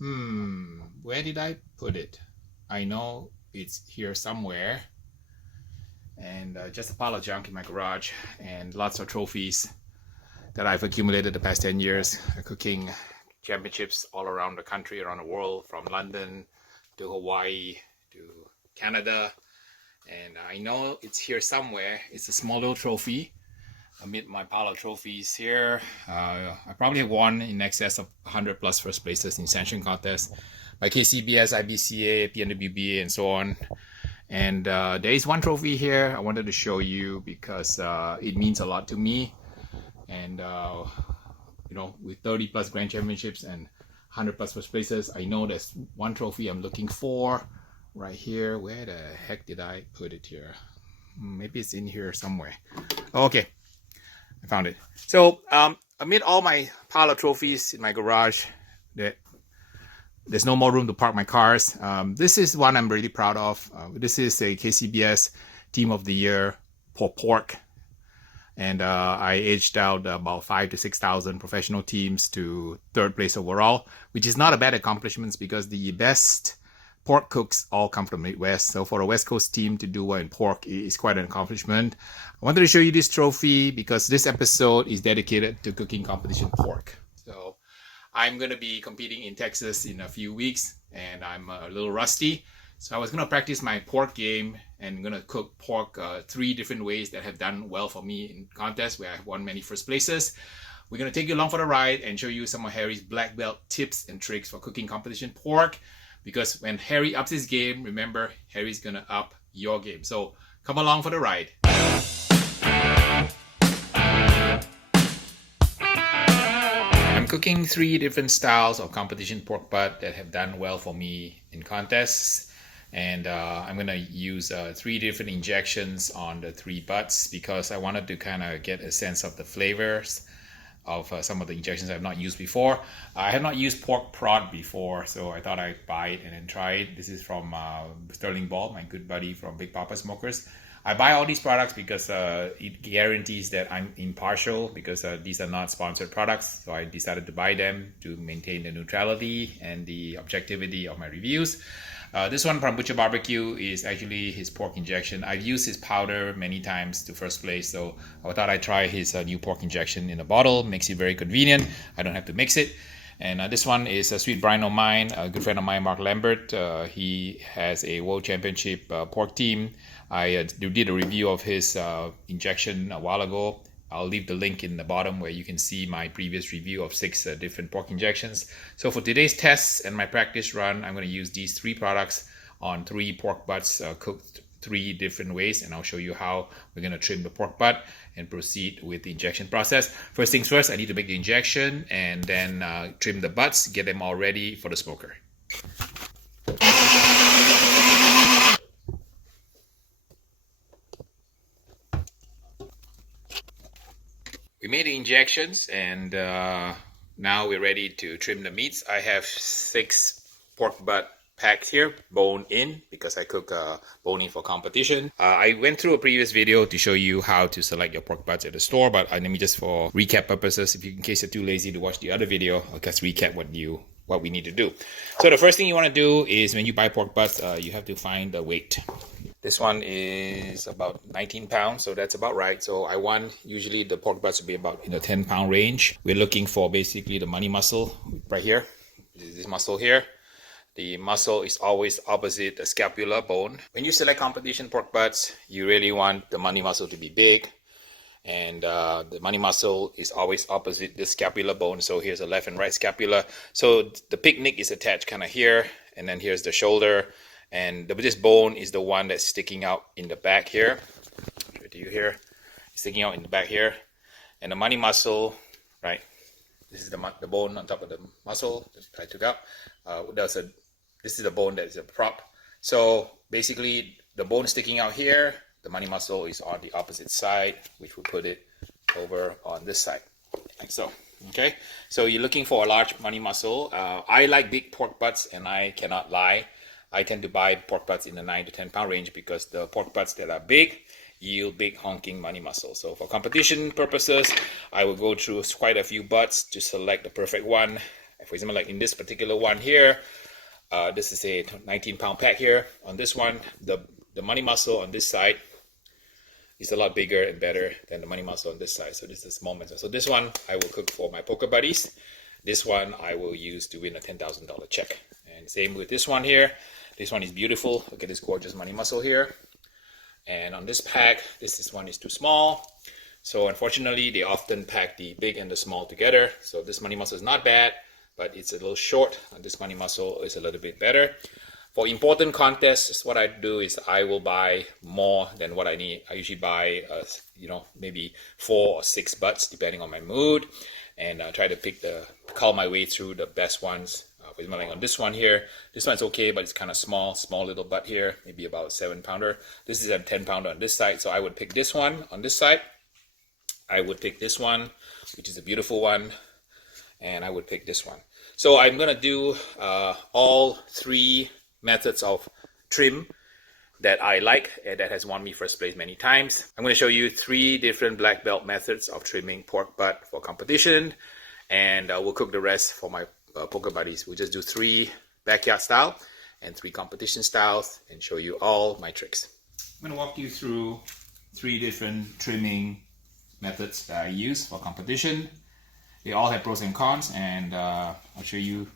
Where did I put it? I know it's here somewhere. And just a pile of junk in my garage and lots of trophies that I've accumulated the past 10 years, cooking championships all around the country, around the world, from London to Hawaii to Canada. And I know it's here somewhere. It's a small little trophy amid my pile of trophies here. I probably have won in excess of 100 plus first places in sanction contests by KCBS, IBCA, PNWBA, and so on. And there is one trophy here I wanted to show you because it means a lot to me. And you know, with 30 plus grand championships and 100 plus first places, I know there's one trophy I'm looking for right here. Where the heck did I put it here? Maybe it's in here somewhere. Okay, I found it. So amid all my pile of trophies in my garage, there's no more room to park my cars. This is one I'm really proud of. This is a KCBS Team of the Year for pork. And I edged out about 5,000 to 6,000 professional teams to third place overall, which is not a bad accomplishment because the best pork cooks all come from the Midwest. So for a West Coast team to do well in pork is quite an accomplishment. I wanted to show you this trophy because this episode is dedicated to cooking competition pork. So I'm going to be competing in Texas in a few weeks and I'm a little rusty. So I was going to practice my pork game and going to cook pork 3 different ways that have done well for me in contests where I've won many first places. We're going to take you along for the ride and show you some of Harry's black belt tips and tricks for cooking competition pork. Because when Harry ups his game, remember, Harry's going to up your game. So come along for the ride. I'm cooking 3 different styles of competition pork butt that have done well for me in contests. And I'm going to use 3 different injections on the 3 butts because I wanted to kind of get a sense of the flavors of some of the injections I've not used before. I have not used pork prod before, so I thought I'd buy it and then try it. This is from Sterling Ball, my good buddy from Big Papa Smokers. I buy all these products because it guarantees that I'm impartial because these are not sponsored products. So I decided to buy them to maintain the neutrality and the objectivity of my reviews. This one from Butcher Barbecue is actually his pork injection. I've used his powder many times to first place, so I thought I'd try his new pork injection in a bottle. Makes it very convenient. I don't have to mix it. And this one is a sweet brine of mine, a good friend of mine, Mark Lambert. He has a World Championship pork team. I did a review of his injection a while ago. I'll leave the link in the bottom where you can see my previous review of 6 different pork injections. So for today's tests and my practice run, I'm going to use these 3 products on 3 pork butts cooked 3 different ways, and I'll show you how we're going to trim the pork butt and proceed with the injection process. First things first, I need to make the injection and then trim the butts, get them all ready for the smoker. We made the injections and now we're ready to trim the meats. I have 6 pork butt packed here, bone in, because I cook bone in for competition. I went through a previous video to show you how to select your pork butts at the store, but let me just for recap purposes, in case you're too lazy to watch the other video, I'll just recap what we need to do. So the first thing you want to do is when you buy pork butts, you have to find the weight. This one is about 19 pounds, so that's about right. So I want usually the pork butts to be about in the 10-pound range. We're looking for basically the money muscle right here. This muscle here. The muscle is always opposite the scapula bone. When you select competition pork butts, you really want the money muscle to be big. And the money muscle is always opposite the scapula bone. So here's the left and right scapula. So the picnic is attached kind of here. And then here's the shoulder. And this bone is the one that's sticking out in the back here. Show it to you here. Sticking out in the back here. And the money muscle, right? This is the bone on top of the muscle that I took out. This is the bone that is a prop. So basically, the bone sticking out here, the money muscle is on the opposite side, which will put it over on this side, like so. Okay, so you're looking for a large money muscle. I like big pork butts, and I cannot lie. I tend to buy pork butts in the 9 to 10 pound range because the pork butts that are big yield big honking money muscle. So for competition purposes, I will go through quite a few butts to select the perfect one. For example, like in this particular one here, this is a 19-pound pack here. On this one, the money muscle on this side is a lot bigger and better than the money muscle on this side. So this is a small muscle. So this one I will cook for my poker buddies. This one I will use to win a $10,000 check. And same with this one here. This one is beautiful. Look at this gorgeous money muscle here. And on this pack, this one is too small. So unfortunately, they often pack the big and the small together. So this money muscle is not bad, but it's a little short. And this money muscle is a little bit better. For important contests, what I do is I will buy more than what I need. I usually buy, maybe 4 or 6 butts depending on my mood, and try to call my way through the best ones. For example, like on this one here, this one's okay, but it's kind of small little butt here, maybe about a 7-pounder. This is a 10-pounder on this side, so I would pick this one on this side. I would pick this one, which is a beautiful one, and I would pick this one. So I'm gonna do all 3 methods of trim that I like and that has won me first place many times. I'm going to show you 3 different black belt methods of trimming pork butt for competition, and we'll cook the rest for my poker buddies. We'll just do 3 backyard style and 3 competition styles and show you all my tricks. I'm going to walk you through 3 different trimming methods that I use for competition. They all have pros and cons, and I'll show you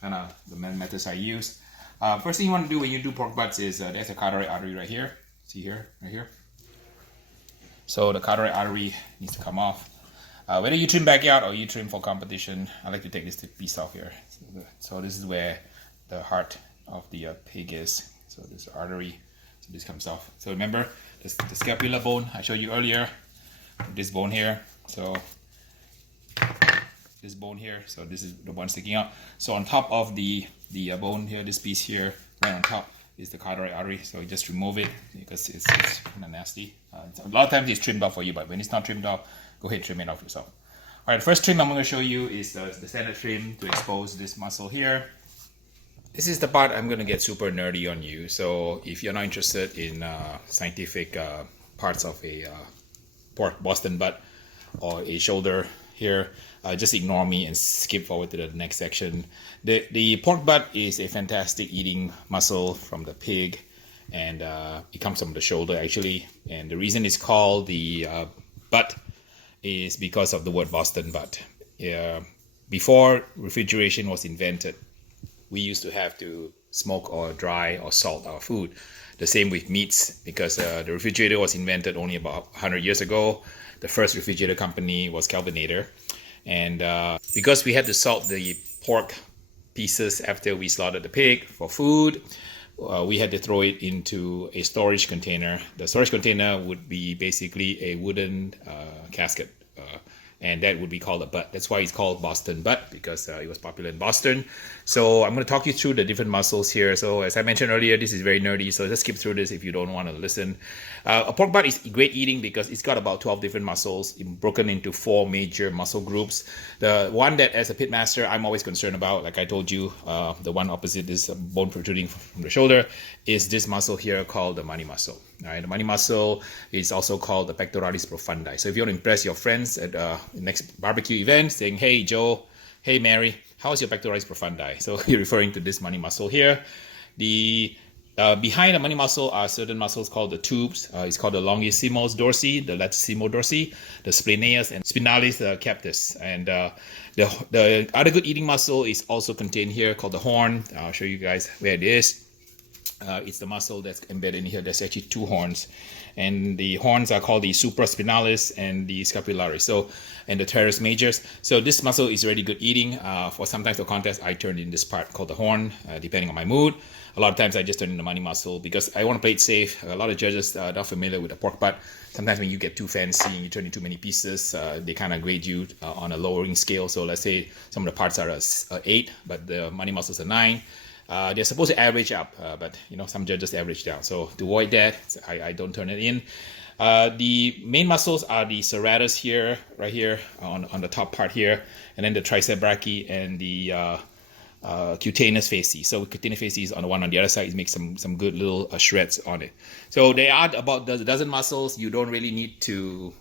kind of the methods I use. First thing you want to do when you do pork butts is there's a carotid artery right here. See here, right here. So the carotid artery needs to come off. Whether you trim backyard or you trim for competition, I like to take this piece off here. So this is where the heart of the pig is. So this artery, so this comes off. So remember the scapula bone I showed you earlier. This bone here. So this bone here, so this is the one sticking out. So on top of the bone here, this piece here, right on top is the carotid artery. So just remove it because it's kind of nasty. A lot of times it's trimmed off for you, but when it's not trimmed off, go ahead and trim it off yourself. All right, the first trim I'm going to show you is the standard trim to expose this muscle here. This is the part I'm going to get super nerdy on you. So if you're not interested in scientific parts of a pork Boston butt or a shoulder here, just ignore me and skip forward to the next section. The pork butt is a fantastic eating muscle from the pig, and it comes from the shoulder actually. And the reason it's called the butt is because of the word Boston butt. Before refrigeration was invented, we used to have to smoke or dry or salt our food. The same with meats, because the refrigerator was invented only about 100 years ago. The first refrigerator company was Kelvinator. And because we had to salt the pork pieces after we slaughtered the pig for food, we had to throw it into a storage container. The storage container would be basically a wooden casket. And that would be called a butt. That's why it's called Boston butt, because it was popular in Boston. So I'm going to talk you through the different muscles here. So as I mentioned earlier, this is very nerdy, so just skip through this if you don't want to listen. A pork butt is great eating because it's got about 12 different muscles broken into 4 major muscle groups. The one that, as a pitmaster, I'm always concerned about, like I told you, the one opposite this bone protruding from the shoulder, is this muscle here called the money muscle. All right, the money muscle is also called the pectoralis profundi. So if you want to impress your friends at the next barbecue event, saying, "Hey Joe, hey Mary, how's your pectoralis profundi?" So you're referring to this money muscle here. The behind the money muscle are certain muscles called the tubes. It's called the longissimus dorsi, the latissimus dorsi, the splenius, and spinalis captus. And the other good eating muscle is also contained here called the horn. I'll show you guys where it is. It's the muscle that's embedded in here. There's actually 2 horns, and the horns are called the supraspinalis and the scapularis. So, and the teres majors. So this muscle is really good eating. For sometimes for contest, I turn in this part called the horn, depending on my mood. A lot of times I just turn in the money muscle because I want to play it safe. A lot of judges are not familiar with the pork butt. Sometimes when you get too fancy and you turn in too many pieces, they kind of grade you on a lowering scale. So let's say some of the parts are a 8, but the money muscles are 9. They're supposed to average up, but some judges average down. So to avoid that, I don't turn it in. The main muscles are the serratus here, right here on the top part here, and then the tricep brachii and the cutaneous fasces. So cutaneous fasces on the one on the other side, it makes some good little shreds on it. So they are about a dozen muscles. You don't really need to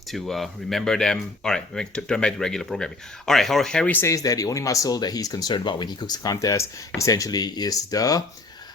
remember them. All right, turn back to regular programming. All right, Harry says that the only muscle that he's concerned about when he cooks a contest essentially is the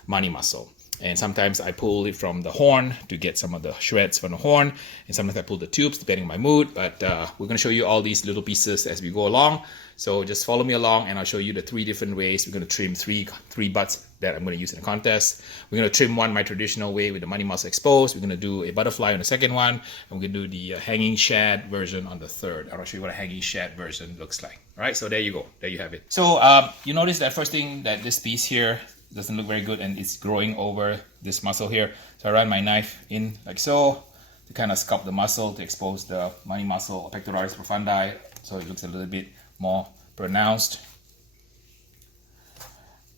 money muscle. And sometimes I pull it from the horn to get some of the shreds from the horn, and sometimes I pull the tubes depending on my mood. But we're going to show you all these little pieces as we go along. So just follow me along, and I'll show you the 3 different ways we're going to trim three butts that I'm going to use in the contest. We're going to trim one my traditional way with the money muscle exposed. We're going to do a butterfly on the second one, and we're going to do the hanging shad version on the third. I'll show you what a hanging shad version looks like. All right, so there you go. There you have it. So you notice that first thing, that this piece here doesn't look very good, and it's growing over this muscle here. So I run my knife in like so to kind of sculpt the muscle to expose the money muscle or pectoralis profundi, so it looks a little bit more pronounced.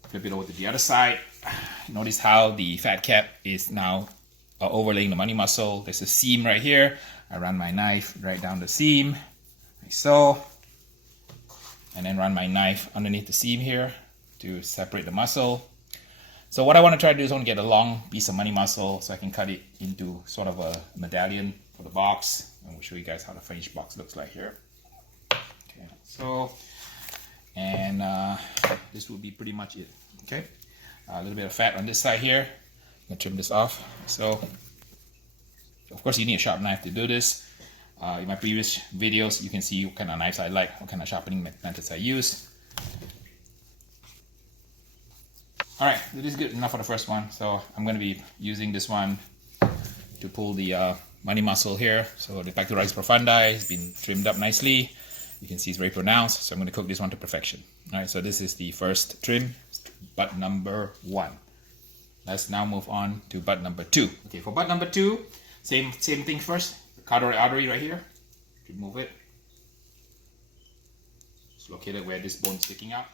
Flip it over to the other side. Notice how the fat cap is now overlaying the money muscle. There's a seam right here. I run my knife right down the seam like so, and then run my knife underneath the seam here to separate the muscle. So what I want to try to do is I want to get a long piece of money muscle so I can cut it into sort of a medallion for the box. And we'll show you guys how the finished box looks like here. Okay, so, and this will be pretty much it. Okay, a little bit of fat on this side here. I'm going to trim this off. So, of course, you need a sharp knife to do this. In my previous videos, you can see what kind of knives I like, what kind of sharpening methods I use. All right, this is good enough for the first one. So I'm going to be using this one to pull the money muscle here. So the pectoralis profundi has been trimmed up nicely. You can see it's very pronounced. So I'm going to cook this one to perfection. All right, so this is the first trim, butt number 1. Let's now move on to butt number 2. Okay, for butt number 2, same thing first. The carotid artery right here. Remove it. It's located where this bone is sticking out.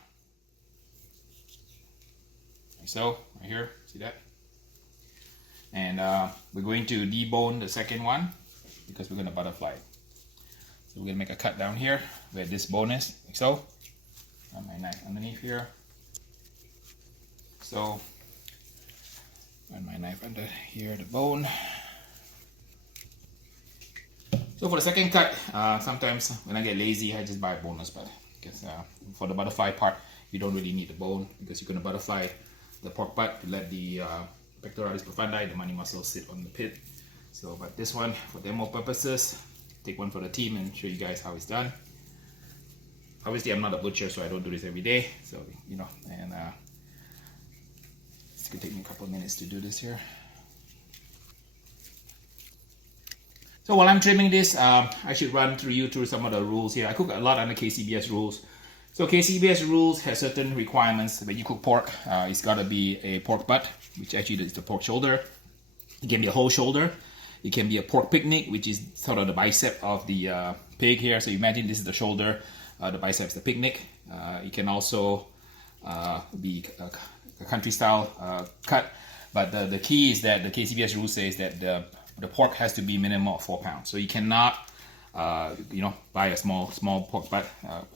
Like so, right here, see that? And we're going to debone the second one because we're going to butterfly it. So we're going to make a cut down here where this bone is, like so. Run my knife underneath here. So, run my knife under here, the bone. So for the second cut, sometimes when I get lazy, I just buy a boneless butt. Because for the butterfly part, you don't really need the bone because you're going to butterfly the pork butt to let the pectoralis profundi, the money muscle, sit on the pit. So, but this one, for demo purposes, take one for the team and show you guys how it's done. Obviously, I'm not a butcher, so I don't do this every day. So, you know, and it's gonna take me a couple of minutes to do this here. So while I'm trimming this, I should run through some of the rules here. I cook a lot under KCBS rules. So KCBS rules have certain requirements. When you cook pork, it's got to be a pork butt, which actually is the pork shoulder. It can be a whole shoulder. It can be a pork picnic, which is sort of the bicep of the pig here. So imagine this is the shoulder, the biceps, the picnic. It can also be a country style cut. But the key is that the KCBS rule says that the pork has to be minimum of 4 pounds. So you cannot buy a small pork butt.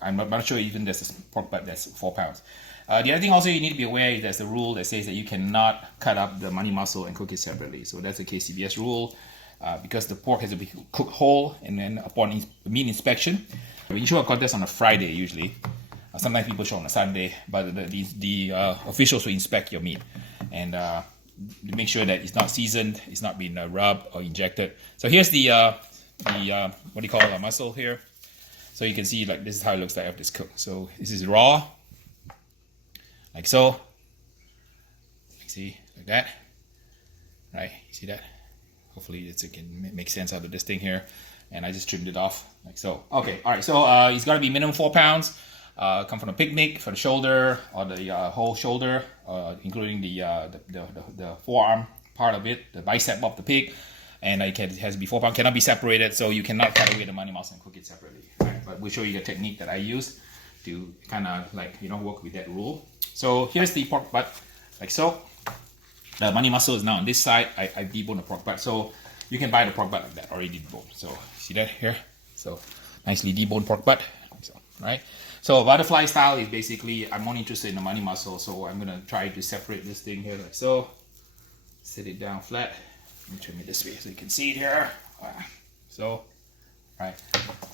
I'm not sure even there's a pork butt that's 4 pounds. The other thing also you need to be aware is there's a rule that says that you cannot cut up the money muscle and cook it separately. So that's a KCBS rule because the pork has to be cooked whole, and then upon meat inspection, when you show a contest on a Friday usually, sometimes people show on a Sunday, but the officials will inspect your meat and make sure that it's not seasoned, it's not been rubbed or injected. So here's the what do you call it, a muscle here. So you can see like this is how it looks like after it's cooked. So this is raw, like so. See, like that, right? You see that? Hopefully it can make sense out of this thing here. And I just trimmed it off like so. Okay, all right. So it's got to be minimum 4 pounds. Come from a picnic for the shoulder or the whole shoulder, including the forearm part of it, the bicep of the pig. And it has to be 4 pounds, cannot be separated, so you cannot cut away the money muscle and cook it separately. Right? But we'll show you the technique that I use to kind of work with that rule. So here's the pork butt, like so. The money muscle is now on this side. I debone the pork butt, so you can buy the pork butt like that already deboned. So see that here? So nicely deboned pork butt, like so, right? So butterfly style is basically, I'm only interested in the money muscle, so I'm gonna try to separate this thing here like so. Sit it down flat. Let me turn it this way so you can see it here. So, right,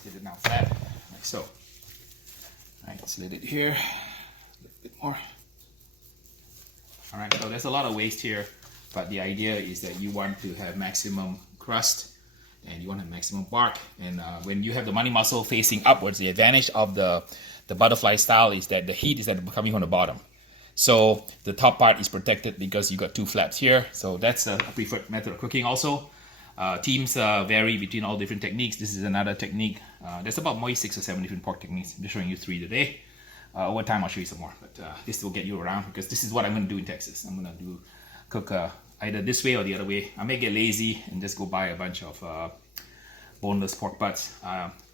sit it down flat like so. Right, slid it here, a little bit more. All right, so there's a lot of waste here, but the idea is that you want to have maximum crust and you want to have maximum bark. And when you have the money muscle facing upwards, the advantage of the butterfly style is that the heat is coming from the bottom. So the top part is protected because you got two flaps here. So that's a preferred method of cooking also. Teams vary between all different techniques. This is another technique. There's about maybe 6 or 7 different pork techniques. I'm just showing you 3 today. Over time I'll show you some more, but this will get you around because this is what I'm going to do in Texas. I'm going to cook either this way or the other way. I may get lazy and just go buy a bunch of boneless pork butts.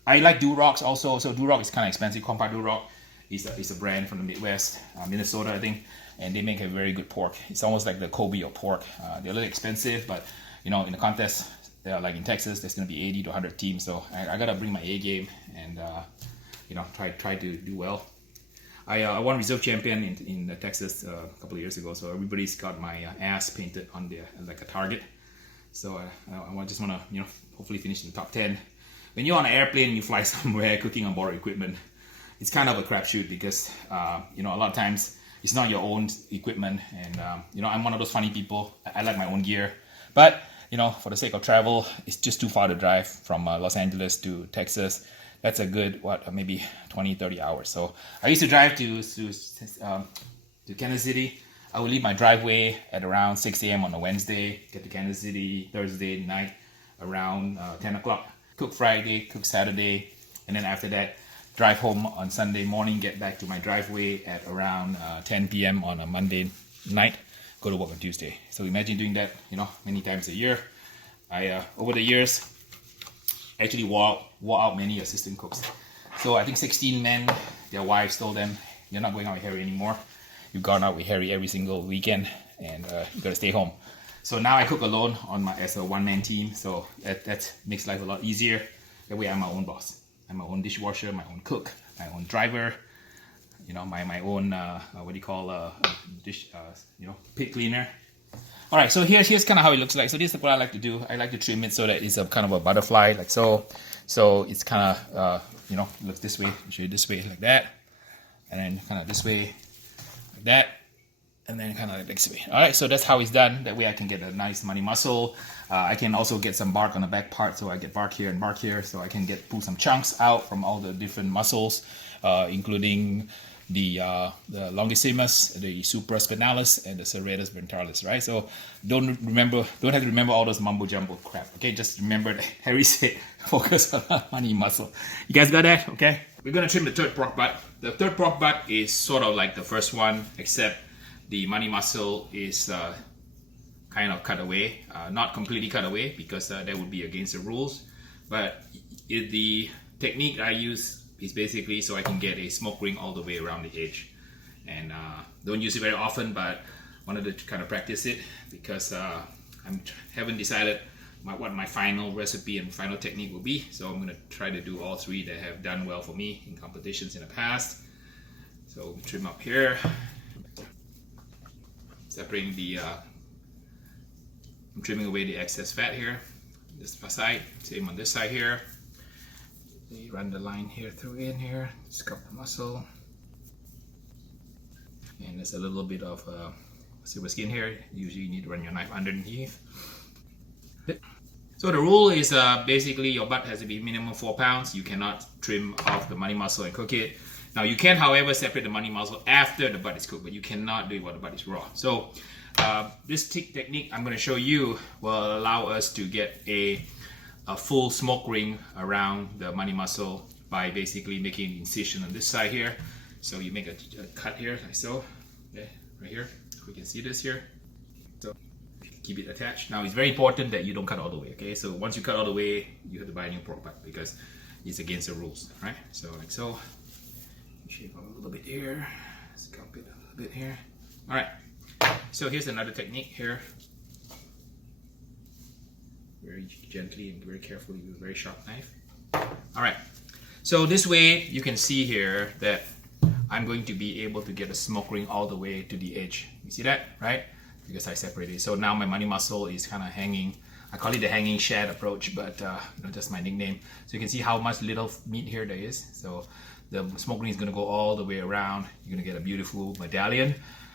I like Durocs also. So Duroc is kind of expensive. Compact Duroc is a brand from the Midwest, Minnesota I think, and they make a very good pork. It's almost like the Kobe of pork. They're a little expensive, but you know, in the contest, like in Texas, there's going to be 80 to 100 teams. So I got to bring my A game and you know, try to do well. I won reserve champion in Texas a couple of years ago, so everybody's got my ass painted on there like a target. So I just want to, you know, hopefully finish in the top 10. When you're on an airplane, you fly somewhere cooking on borrowed equipment, it's kind of a crapshoot because you know, a lot of times it's not your own equipment, and you know, I'm one of those funny people. I like my own gear, but you know, for the sake of travel, it's just too far to drive from Los Angeles to Texas. That's a good, maybe 20-30 hours. So I used to drive to Kansas City. I would leave my driveway at around 6 a.m. on a Wednesday, get to Kansas City Thursday night around 10 o'clock. Cook Friday, cook Saturday, and then after that, drive home on Sunday morning, get back to my driveway at around 10 p.m. on a Monday night, go to work on Tuesday. So imagine doing that, you know, many times a year. I over the years, actually wore out many assistant cooks. So I think 16 men, their wives told them, you're not going out with Harry anymore. You've gone out with Harry every single weekend and you gotta stay home. So now I cook alone as a one-man team. So that makes life a lot easier. That way I'm my own boss. I'm my own dishwasher, my own cook, my own driver, you know, my own, pit cleaner. All right, so here's kind of how it looks like. So this is what I like to do. I like to trim it so that it's a kind of a butterfly, like so. So it's kind of, you know, look this way. I'll show you this way, like that. And then kind of this way, like that. And then kind of like this way. All right, so that's how it's done. That way I can get a nice money muscle. I can also get some bark on the back part. So I get bark here and bark here. So I can pull some chunks out from all the different muscles, including the longissimus, the supraspinalis, and the serratus venturalis, right? So don't have to remember all those mumbo jumbo crap. Okay, just remember that Harry said focus on the money muscle. You guys got that? Okay. We're gonna trim the third pork butt. The third pork butt is sort of like the first one, except the money muscle is kind of cut away, not completely cut away because that would be against the rules. But the technique I use is basically so I can get a smoke ring all the way around the edge. And don't use it very often, but wanted to kind of practice it because I haven't decided what my final recipe and final technique will be. So I'm going to try to do all 3 that have done well for me in competitions in the past. So trim up here, separating I'm trimming away the excess fat here, this side, same on this side here. You run the line here through in here, sculpt the muscle. And there's a little bit of silver skin here. Usually you need to run your knife underneath. So the rule is basically your butt has to be minimum 4 pounds. You cannot trim off the money muscle and cook it. Now you can, however, separate the money muscle after the butt is cooked, but you cannot do it while the butt is raw. So this technique I'm going to show you will allow us to get a full smoke ring around the money muscle by basically making an incision on this side here. So you make a cut here, like so, okay, right here. We can see this here. So keep it attached. Now it's very important that you don't cut all the way, okay? So once you cut all the way, you have to buy a new pork butt because it's against the rules, right? So like so, shape up a little bit here, sculpt it a little bit here. All right, so here's another technique here. Very gently and very carefully with a very sharp knife. All right, So this way you can see here that I'm going to be able to get a smoke ring all the way to the edge. You see that, right? Because I separated it. So now my money muscle is kind of hanging. I call it the hanging shed approach, but just my nickname. So you can see how much little meat here there is. So the smoke ring is going to go all the way around. You're going to get a beautiful medallion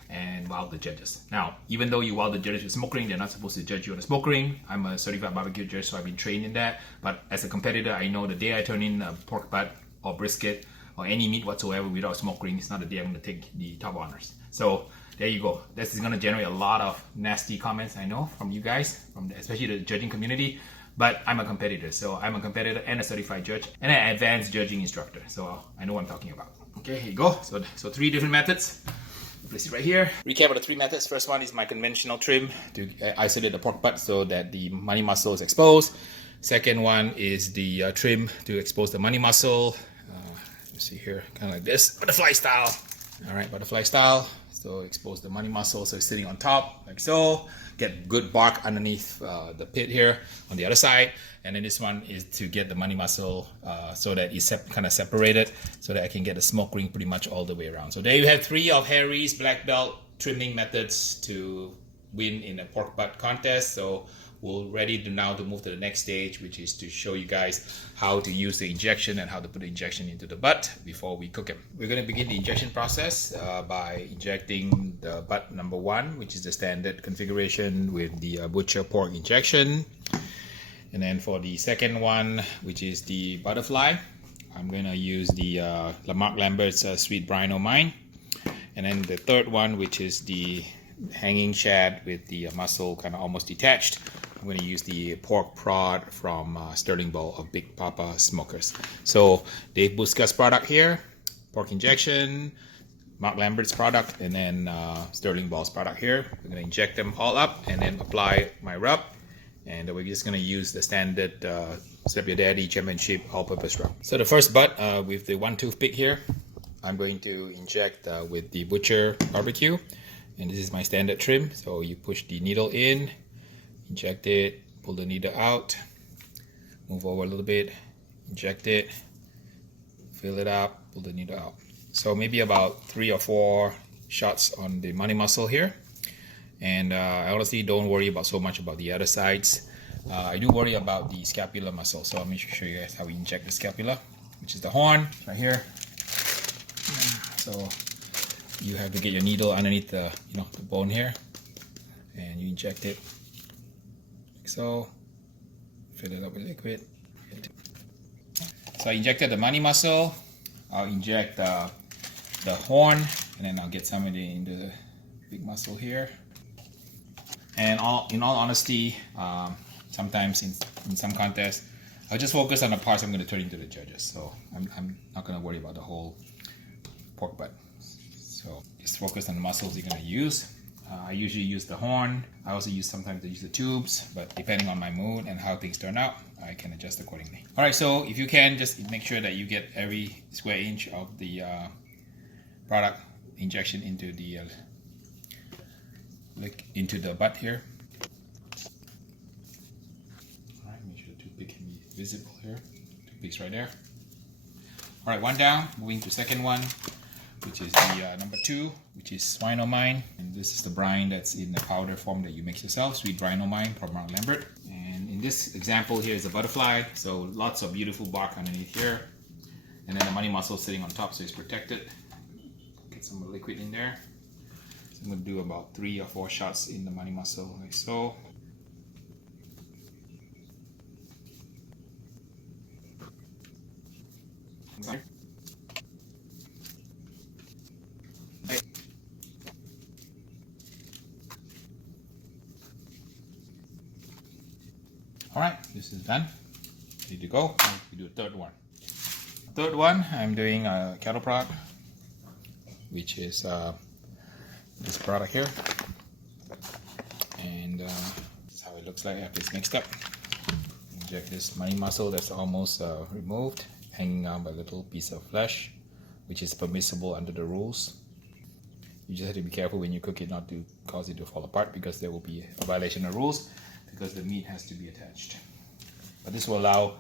and wow the judges. Now, even though you wow the judges with smoke ring, they're not supposed to judge you on a smoke ring. I'm a certified barbecue judge, so I've been trained in that. But as a competitor, I know the day I turn in a pork butt or brisket or any meat whatsoever without smoke ring, it's not the day I'm going to take the top honors. So there you go. This is going to generate a lot of nasty comments, I know, from you guys, especially the judging community. But I'm a competitor, so I'm a competitor and a certified judge and an advanced judging instructor. So I know what I'm talking about. Okay, here you go. So 3 different methods. Place it right here. Recap of the 3 methods. First one is my conventional trim to isolate the pork butt so that the money muscle is exposed. Second one is the trim to expose the money muscle. Let's see here, kind of like this, butterfly style. All right, butterfly style. So expose the money muscle, so it's sitting on top, like so. Get good bark underneath the pit here on the other side. And then this one is to get the money muscle so that it's kind of separated, so that I can get the smoke ring pretty much all the way around. So there you have 3 of Harry's black belt trimming methods to win in a pork butt contest. So we're ready now to move to the next stage, which is to show you guys how to use the injection and how to put the injection into the butt before we cook it. We're going to begin the injection process by injecting the butt number 1, which is the standard configuration with the butcher pork injection. And then for the second one, which is the butterfly, I'm going to use the Mark Lambert's Sweet Brine O' Mine. And then the third one, which is the hanging shad with the muscle kind of almost detached, I'm going to use the pork prod from Sterling Ball of Big Papa Smokers. So Dave Busca's product here, pork injection, Mark Lambert's product, and then Sterling Ball's product here. I'm going to inject them all up and then apply my rub. And we're just going to use the standard Slap Your Daddy Championship all-purpose rub. So the first butt with the 1 toothpick here, I'm going to inject with the Butcher Barbecue. And this is my standard trim. So you push the needle in, inject it, pull the needle out, move over a little bit, inject it, fill it up, pull the needle out. So maybe about 3 or 4 shots on the money muscle here. And I honestly don't worry so much about the other sides. I do worry about the scapula muscle. So let me show you guys how we inject the scapula, which is the horn right here. So you have to get your needle underneath the bone here, and you inject it like so. Fill it up with liquid. So I injected the money muscle. I'll inject the horn, and then I'll get some of it into the big muscle here. And in all honesty, sometimes in some contests, I'll just focus on the parts I'm going to turn into the judges. So I'm not going to worry about the whole pork butt. So just focus on the muscles you're going to use. I usually use the horn. I also sometimes use the tubes, but depending on my mood and how things turn out, I can adjust accordingly. All right, so if you can, just make sure that you get every square inch of the product injection into the butt here. All right, make sure the toothpick can be visible here. Toothpick's right there. All right, 1 down. Moving to second one, which is the number 2, which is Swine O' Mine. And this is the brine that's in the powder form that you mix yourself, Sweet Brine O' Mine from Mark Lambert. And in this example here is a butterfly, so lots of beautiful bark underneath here. And then the money muscle sitting on top, so it's protected. Get some liquid in there. So I'm going to do about 3 or 4 shots in the money muscle, like so. Alright, this is done. Ready to go. Now we do a third one. Third one, I'm doing a cattle product, which is this product here. And this is how it looks like after it's mixed up. Inject this money muscle that's almost removed, hanging on by a little piece of flesh, which is permissible under the rules. You just have to be careful when you cook it not to cause it to fall apart, because there will be a violation of rules, because the meat has to be attached. But this will allow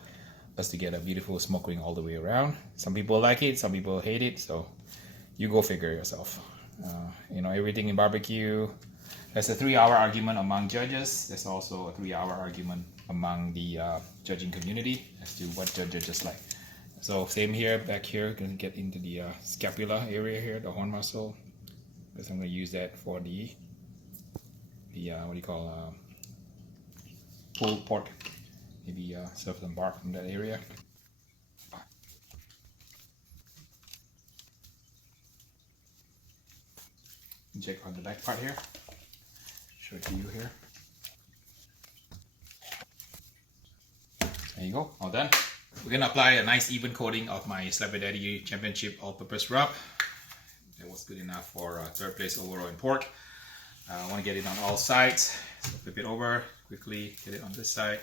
us to get a beautiful smoke ring all the way around. Some people like it, some people hate it, so you go figure yourself. You know, everything in barbecue, there's a 3-hour argument among judges. There's also a 3-hour argument among the judging community as to what judges like. So same here, back here, gonna get into the scapula area here, the horn muscle, because I'm gonna use that for the what do you call pulled pork. Maybe serve some bark from that area. Check on the back part here. Show it to you here. There you go, all done. We're gonna apply a nice even coating of my Slap Your Daddy Championship all-purpose rub. That was good enough for 3rd place overall in pork. I want to get it on all sides, so flip it over quickly, get it on this side.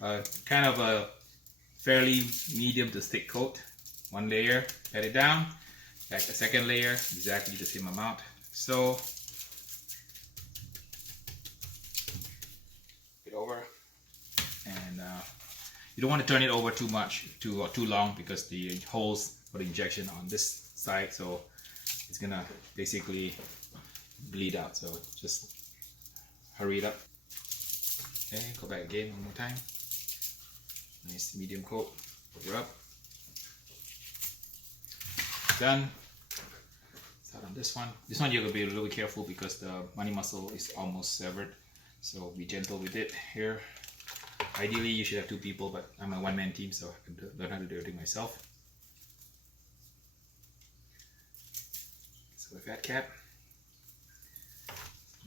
Kind of a fairly medium to thick coat. 1 layer, pat it down, back the 2nd layer, exactly the same amount. So, it over, and you don't want to turn it over too much, too long, because the holes for the injection on this side, so it's gonna basically bleed out. So just hurry it up. Okay, go back again 1 more time. Nice medium coat, cover up. Done. Start on this one. This one you're gonna be a little bit careful because the money muscle is almost severed. So be gentle with it here. Ideally you should have 2 people, but I'm a one-man team, so I can learn how to do everything myself. So a fat cap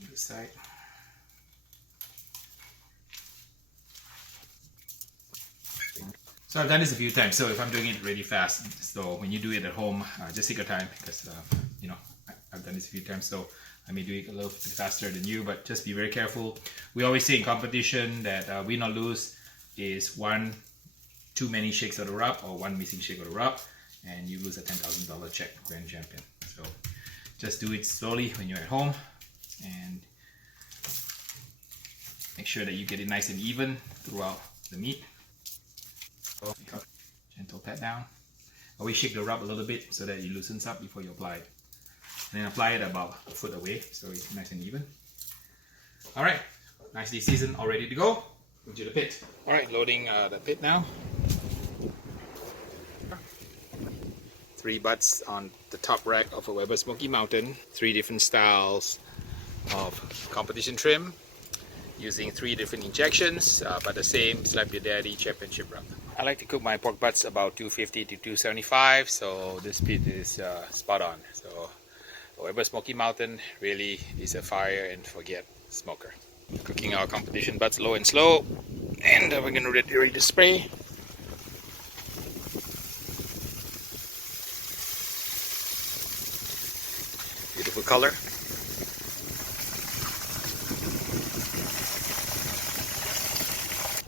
on this side. So I've done this a few times, so if I'm doing it really fast, so when you do it at home, just take your time, because you know, I've done this a few times, so I may do it a little bit faster than you, but just be very careful. We always say in competition that win or lose is 1 too many shakes of the rub or 1 missing shake of the rub, and you lose a $10,000 check, grand champion. So just do it slowly when you're at home, and make sure that you get it nice and even throughout the meat. Gentle pat down. Always shake the rub a little bit so that it loosens up before you apply it. And then apply it about a foot away so it's nice and even. Alright, nicely seasoned, all ready to go. Into the pit. Alright, loading the pit now. 3 butts on the top rack of a Weber Smokey Mountain. 3 different styles of competition trim. Using 3 different injections, but the same Slap Your Daddy Championship rub. I like to cook my pork butts about 250 to 275, so this pit is spot on. So Weber Smokey Mountain really is a fire and forget smoker. Cooking our competition butts low and slow, and we're gonna ready to spray. Beautiful color.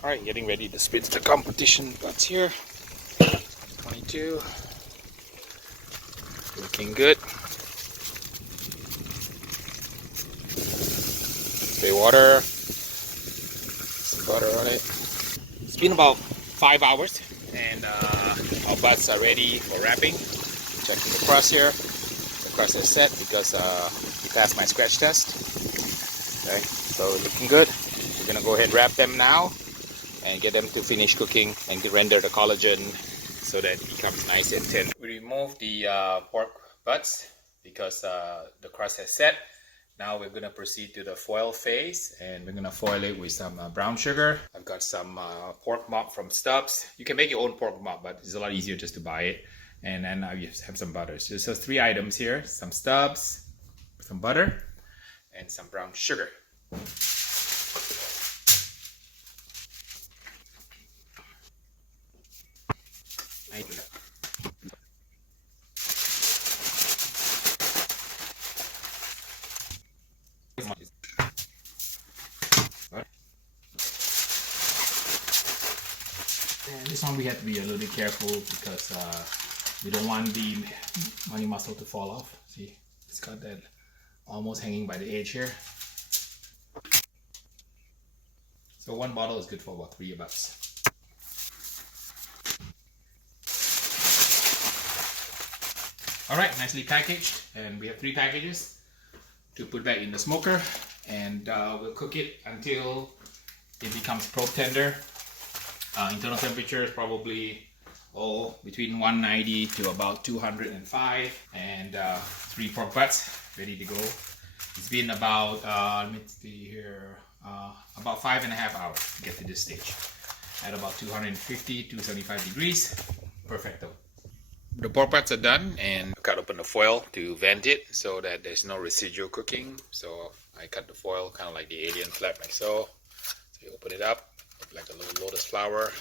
Alright, getting ready to spit the competition butts here. 22. Looking good. Spray water. Some butter on it. It's been about 5 hours, and our butts are ready for wrapping. Checking the crust here. The crust is set because we passed my scratch test. Okay, so looking good. We're gonna go ahead and wrap them now and get them to finish cooking and to render the collagen so that it becomes nice and thin. We removed the pork butts because the crust has set. Now we're going to proceed to the foil phase, and we're going to foil it with some brown sugar. I've got some pork mop from Stubbs. You can make your own pork mop, but it's a lot easier just to buy it. And then I have some butter. So there's 3 items here: some Stubbs, some butter, and some brown sugar. And this one we have to be a little bit careful because we don't want the money muscle to fall off. See, it's got that almost hanging by the edge here. So 1 bottle is good for about 3 bucks. All right, nicely packaged, and we have 3 packages to put back in the smoker, and we'll cook it until it becomes probe tender. Internal temperature is probably between 190 to about 205, and 3 pork butts ready to go. It's been about let me see here, about 5.5 hours to get to this stage at about 250 to 75 degrees. Perfecto. The pork butts are done, and cut open the foil to vent it so that there's no residual cooking. So I cut the foil kind of like the alien flap like so. So you open it up like a little lotus flower.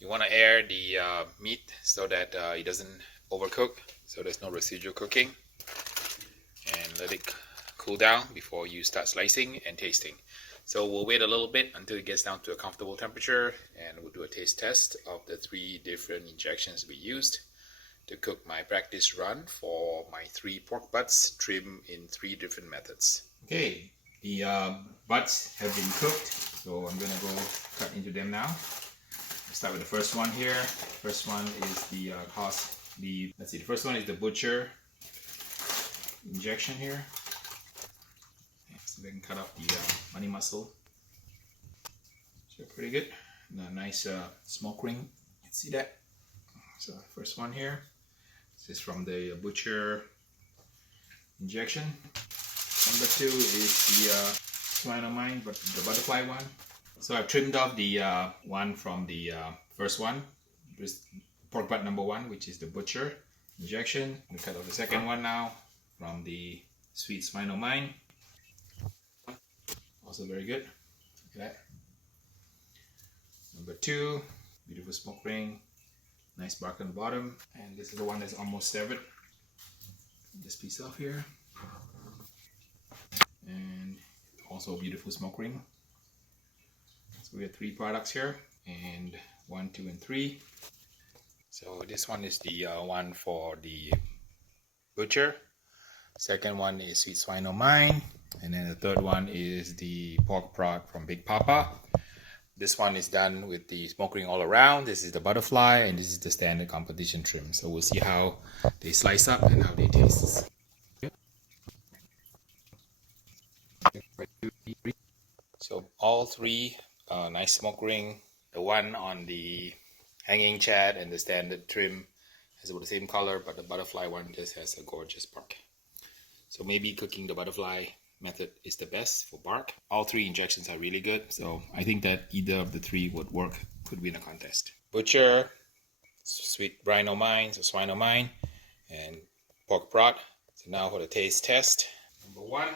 You want to air the meat so that it doesn't overcook, so there's no residual cooking, and let it cool down before you start slicing and tasting. So we'll wait a little bit until it gets down to a comfortable temperature, and we'll do a taste test of the 3 different injections we used to cook my practice run for my 3 pork butts trimmed in 3 different methods. Okay, the butts have been cooked, so I'm gonna go cut into them now. Let's start with the first one here. First one is the the first one is the butcher injection here. So they can cut off the money muscle. So pretty good. And a nice smoke ring. You can see that. So first one here. This is from the butcher injection. Number 2 is the swine of mine, but the butterfly one. So I've trimmed off the one from the first one, this pork butt number 1, which is the butcher injection. We cut off the second one now from the sweet swine of mine. Also very good. Look at that. Number 2, beautiful smoke ring, nice bark on the bottom, and this is the one that's almost severed. This piece off here, and also a beautiful smoke ring. So we have 3 products here, and 1, 2, and 3. So this one is the one for the butcher. Second one is sweet swine of mine, and then the third one is the pork prod from Big Papa. This one is done with the smoke ring all around. This is the butterfly, and this is the standard competition trim. So we'll see how they slice up and how they taste. So all 3 nice smoke ring. The one on the hanging chat and the standard trim has about the same color, but the butterfly one just has a gorgeous bark. So maybe cooking the butterfly method is the best for bark. All 3 injections are really good, so I think that either of the 3 would work, could win a contest. Butcher, sweet brine o' mine, so swine o' mine, and pork prod. So now for the taste test. Number 1,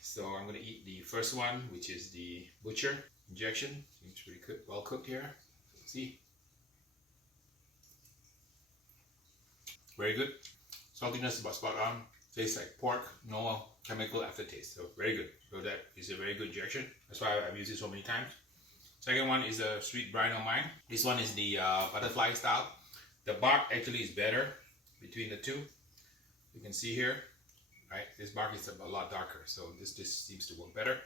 so I'm going to eat the first one, which is the butcher injection. It's pretty good, well cooked here. See? Very good. Saltiness is about spot on. Tastes like pork, no chemical aftertaste. So very good. So that is a very good injection. That's why I've used it so many times. Second one is a sweet brine of mine. This one is the butterfly style. The bark actually is better between the 2. You can see here, right? This bark is a lot darker, so this seems to work better.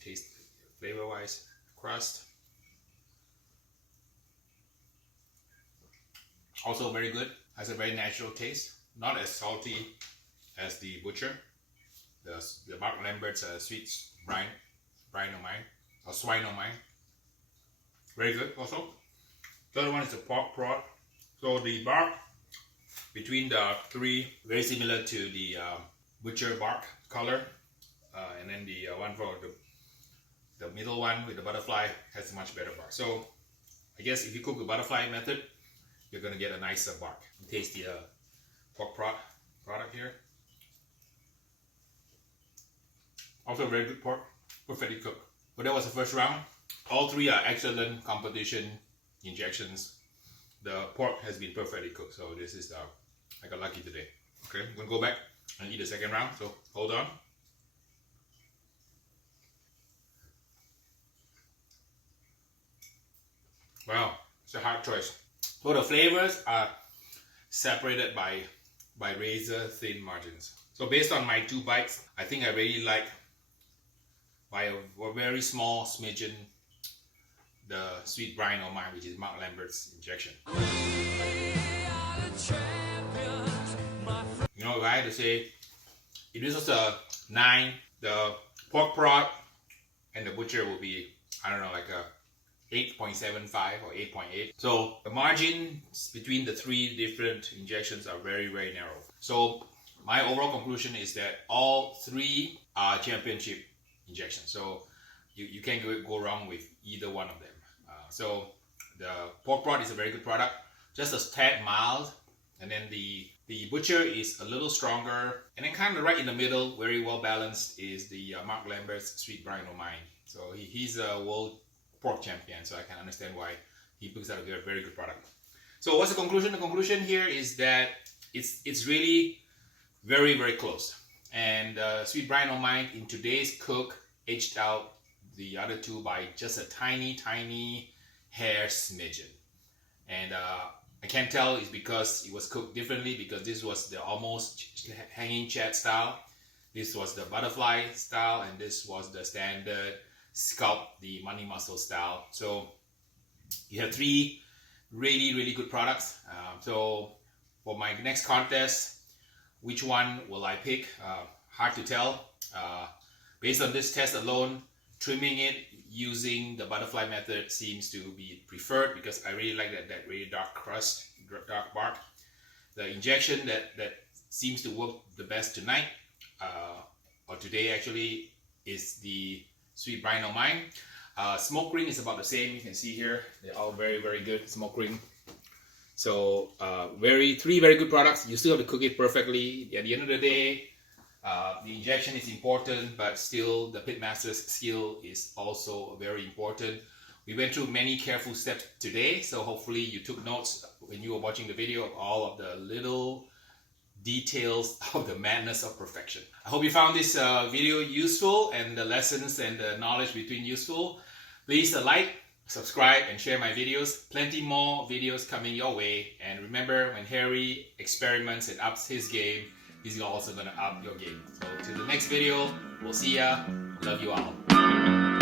Taste flavor-wise, crust. Also very good. Has a very natural taste. Not as salty as the butcher. The Mark Lambert's sweet brine of mine, or swine of mine. Very good also. Third one is the pork prod. So the bark between the 3, very similar to the butcher bark color. And then the one for the middle one with the butterfly has a much better bark. So I guess if you cook the butterfly method, you're going to get a nicer bark. Taste the pork product here. Also very good pork, perfectly cooked. But that was the first round. All 3 are excellent competition injections. The pork has been perfectly cooked, so this is I got lucky today. Okay, I'm gonna go back and eat the second round, so hold on. Wow, it's a hard choice. So the flavors are separated by razor thin margins. So based on my 2 bites, I think I really like, by a very small smidgen, the sweet brine of mine, which is Mark Lambert's injection. We are the champions. You know, if I had to say, if this was a 9, the pork prod and the butcher will be, I don't know, like a 8.75 or 8.8. So the margins between the 3 different injections are very, very narrow. So my overall conclusion is that all 3 are championship injections. So you can't go wrong with either one of them. So the pork prod is a very good product, just a tad mild, and then the butcher is a little stronger, and then kind of right in the middle, very well balanced, is the Mark Lambert's Sweet Brine O' Mine. So he's a world pork champion, so I can understand why he puts out a very, very good product. So what's the conclusion? The conclusion here is that it's really very, very close. And Sweet Brine O' Mine in today's cook edged out the other 2 by just a tiny, tiny hair smidgen. And I can't tell it's because it was cooked differently, because this was the almost hanging chat style, this was the butterfly style, and this was the standard scalp, the money muscle style. So you have 3 really, really good products. So for my next contest, which one will I pick? Hard to tell. Based on this test alone, trimming it using the butterfly method seems to be preferred, because I really like that really dark crust, dark bark. The injection that seems to work the best tonight, or today actually, is the Sweet Brine O' Mine. Smoke ring is about the same. You can see here, they're all very, very good smoke ring. So 3 very good products. You still have to cook it perfectly. At the end of the day, the injection is important, but still the pitmaster's skill is also very important. We went through many careful steps today, so hopefully you took notes when you were watching the video of all of the little details of the madness of perfection. I hope you found this video useful, and the lessons and the knowledge between useful. Please like, subscribe, and share my videos. Plenty more videos coming your way. And remember, when Harry experiments and ups his game, he's also gonna up your game. So till the next video, we'll see ya. Love you all.